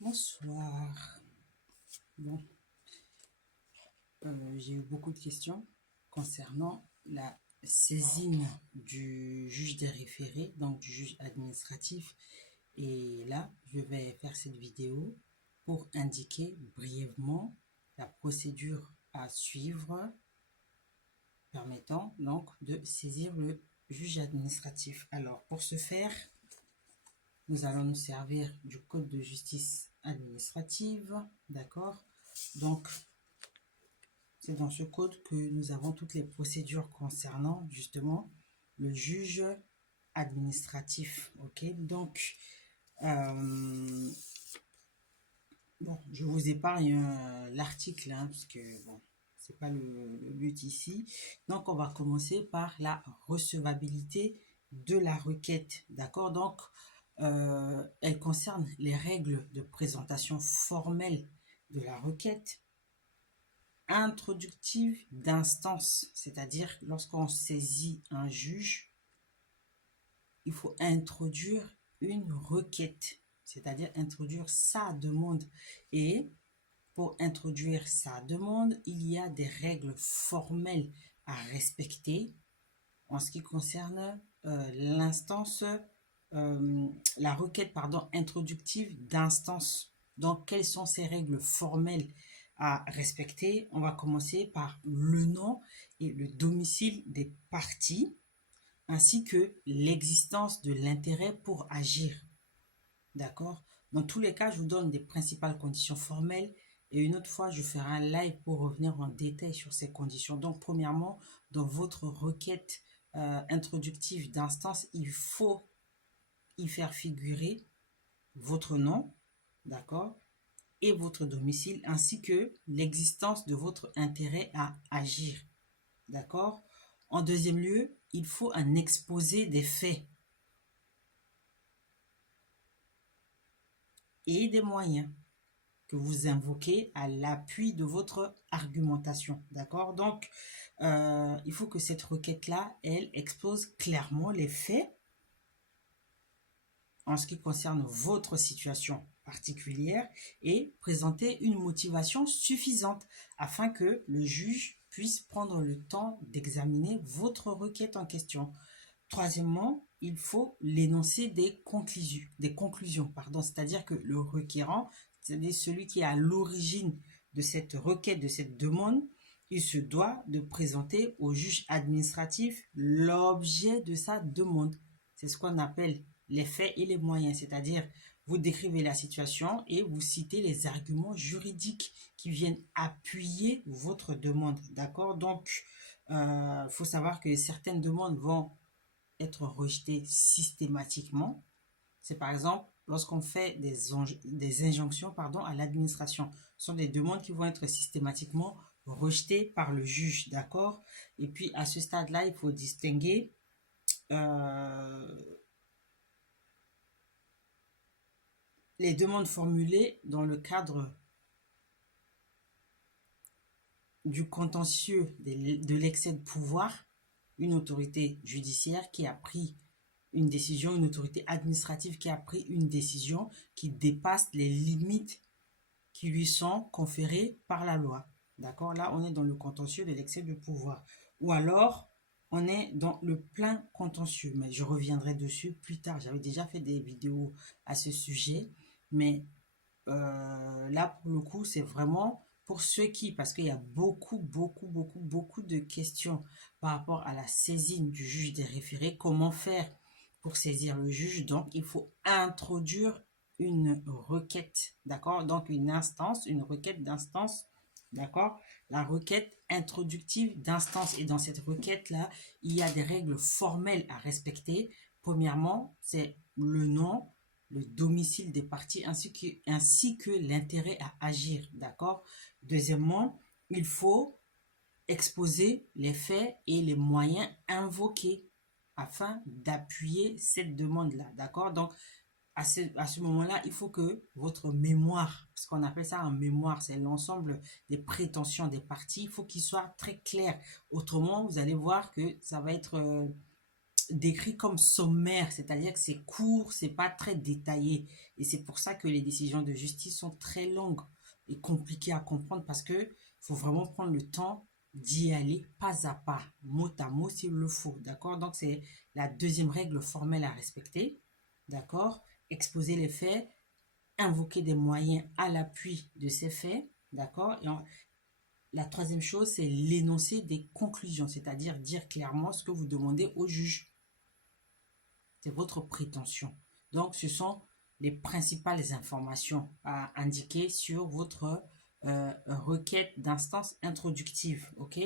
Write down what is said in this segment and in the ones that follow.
Bonsoir. Bon, j'ai eu beaucoup de questions concernant la saisine du juge des référés, donc du juge administratif. Et là, je vais faire cette vidéo pour indiquer brièvement la procédure à suivre permettant donc de saisir le juge administratif. Alors, pour ce faire, nous allons nous servir du code de justice administrative, d'accord? Donc, c'est dans ce code que nous avons toutes les procédures concernant justement le juge administratif. Ok, donc bon, je vous épargne l'article, hein, parce que bon, c'est pas le but ici. Donc, on va commencer par la recevabilité de la requête. D'accord, donc elle concerne les règles de présentation formelle de la requête introductive d'instance, c'est-à-dire lorsqu'on saisit un juge, il faut introduire une requête, c'est-à-dire introduire sa demande. Et pour introduire sa demande, il y a des règles formelles à respecter en ce qui concerne l'instance, la requête, pardon, introductive d'instance. Donc, quelles sont ces règles formelles à respecter? On va commencer par le nom et le domicile des parties, ainsi que l'existence de l'intérêt pour agir. D'accord? Dans tous les cas, je vous donne des principales conditions formelles et une autre fois, je ferai un live pour revenir en détail sur ces conditions. Donc, premièrement, dans votre requête introductive d'instance, il faut y faire figurer votre nom, d'accord, et votre domicile, ainsi que l'existence de votre intérêt à agir, d'accord. En deuxième lieu, il faut un exposé des faits et des moyens que vous invoquez à l'appui de votre argumentation, d'accord. Donc, il faut que cette requête-là, elle expose clairement les faits en ce qui concerne votre situation particulière et présenter une motivation suffisante afin que le juge puisse prendre le temps d'examiner votre requête en question. Troisièmement, il faut l'énoncé des conclusions, c'est-à-dire que le requérant, c'est-à-dire celui qui est à l'origine de cette requête, de cette demande, il se doit de présenter au juge administratif l'objet de sa demande. C'est ce qu'on appelle les faits et les moyens, c'est-à-dire vous décrivez la situation et vous citez les arguments juridiques qui viennent appuyer votre demande, d'accord. Donc, faut savoir que certaines demandes vont être rejetées systématiquement. C'est par exemple lorsqu'on fait des injonctions à l'administration. Ce sont des demandes qui vont être systématiquement rejetées par le juge, d'accord. Et puis à ce stade-là, il faut distinguer les demandes formulées dans le cadre du contentieux de l'excès de pouvoir, une autorité judiciaire qui a pris une décision, une autorité administrative qui a pris une décision qui dépasse les limites qui lui sont conférées par la loi. D'accord? Là, on est dans le contentieux de l'excès de pouvoir. Ou alors, on est dans le plein contentieux. Mais je reviendrai dessus plus tard. J'avais déjà fait des vidéos à ce sujet. Mais là, pour le coup, c'est vraiment pour ceux qui, parce qu'il y a beaucoup de questions par rapport à la saisine du juge des référés. Comment faire pour saisir le juge? Donc, il faut introduire une requête, d'accord? Donc, une instance, une requête d'instance, d'accord? La requête introductive d'instance. Et dans cette requête-là, il y a des règles formelles à respecter. Premièrement, c'est le nom, le domicile des parties ainsi que l'intérêt à agir, d'accord? Deuxièmement, il faut exposer les faits et les moyens invoqués afin d'appuyer cette demande-là, d'accord? Donc, à ce moment-là, il faut que votre mémoire, parce qu'on appelle ça un mémoire, c'est l'ensemble des prétentions des parties, il faut qu'il soit très clair. Autrement, vous allez voir que ça va être décrit comme sommaire, c'est-à-dire que c'est court, c'est pas très détaillé. Et c'est pour ça que les décisions de justice sont très longues et compliquées à comprendre parce que faut vraiment prendre le temps d'y aller pas mot à mot s'il le faut, d'accord? Donc c'est la deuxième règle formelle à respecter, d'accord? Exposer les faits, invoquer des moyens à l'appui de ces faits, d'accord? La troisième chose, c'est l'énoncé des conclusions, c'est-à-dire dire clairement ce que vous demandez au juge. C'est votre prétention. Donc, ce sont les principales informations à indiquer sur votre requête d'instance introductive, ok?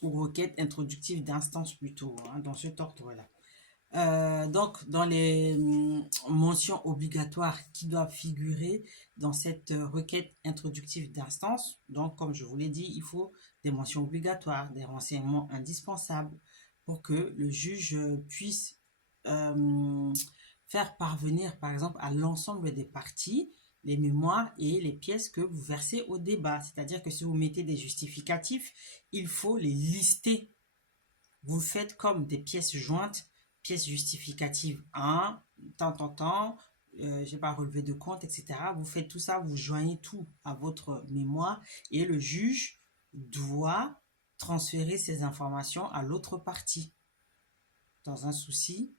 Ou requête introductive d'instance plutôt, hein, dans cet ordre-là. Donc, dans les mentions obligatoires qui doivent figurer dans cette requête introductive d'instance, donc, comme je vous l'ai dit, il faut des mentions obligatoires, des renseignements indispensables pour que le juge puisse faire parvenir, par exemple, à l'ensemble des parties les mémoires et les pièces que vous versez au débat. C'est-à-dire que si vous mettez des justificatifs, il faut les lister. Vous faites comme des pièces jointes, pièces justificatives 1, tant, j'ai pas relevé de compte, etc. Vous faites tout ça, vous joignez tout à votre mémoire et le juge doit transférer ces informations à l'autre partie dans un souci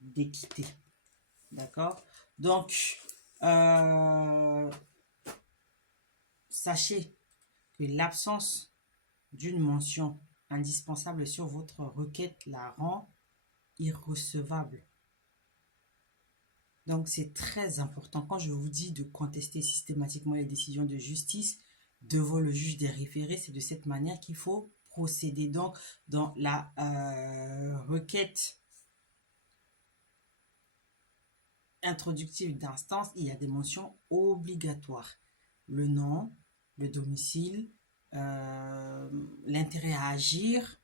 d'équité. D'accord? Donc, sachez que l'absence d'une mention indispensable sur votre requête la rend irrecevable. Donc, c'est très important. Quand je vous dis de contester systématiquement les décisions de justice devant le juge des référés, c'est de cette manière qu'il faut procéder. Donc, dans la requête introductive d'instance, il y a des mentions obligatoires. Le nom, le domicile, l'intérêt à agir,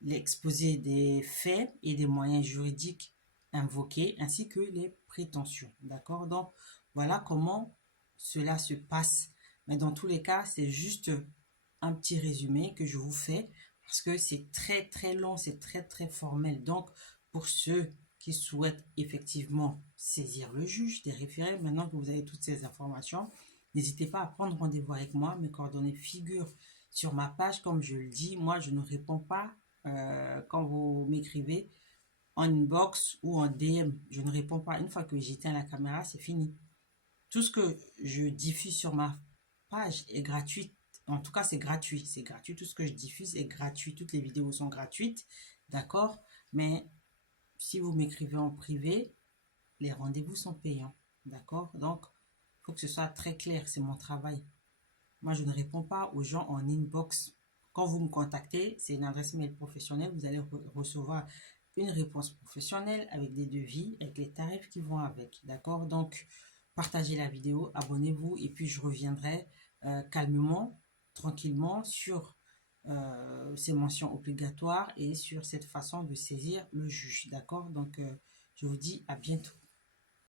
l'exposé des faits et des moyens juridiques invoqués, ainsi que les prétentions. D'accord? Donc, voilà comment cela se passe. Mais dans tous les cas, c'est juste un petit résumé que je vous fais parce que c'est très, très long, c'est très, très formel. Donc, pour ceux qui souhaitent effectivement saisir le juge des référés, maintenant que vous avez toutes ces informations, n'hésitez pas à prendre rendez-vous avec moi. Mes coordonnées figurent sur ma page. Comme je le dis, moi, je ne réponds pas quand vous m'écrivez en inbox ou en DM. Je ne réponds pas. Une fois que j'éteins la caméra, c'est fini. Tout ce que je diffuse sur ma page est gratuit. En tout cas, c'est gratuit. C'est gratuit. Tout ce que je diffuse est gratuit. Toutes les vidéos sont gratuites. D'accord? Mais si vous m'écrivez en privé, les rendez-vous sont payants. D'accord? Donc, il faut que ce soit très clair. C'est mon travail. Moi, je ne réponds pas aux gens en inbox. Quand vous me contactez, c'est une adresse mail professionnelle. Vous allez recevoir une réponse professionnelle avec des devis, avec les tarifs qui vont avec. D'accord? Donc, partagez la vidéo, abonnez-vous et puis je reviendrai calmement, tranquillement sur ces mentions obligatoires et sur cette façon de saisir le juge. D'accord? Donc, je vous dis à bientôt.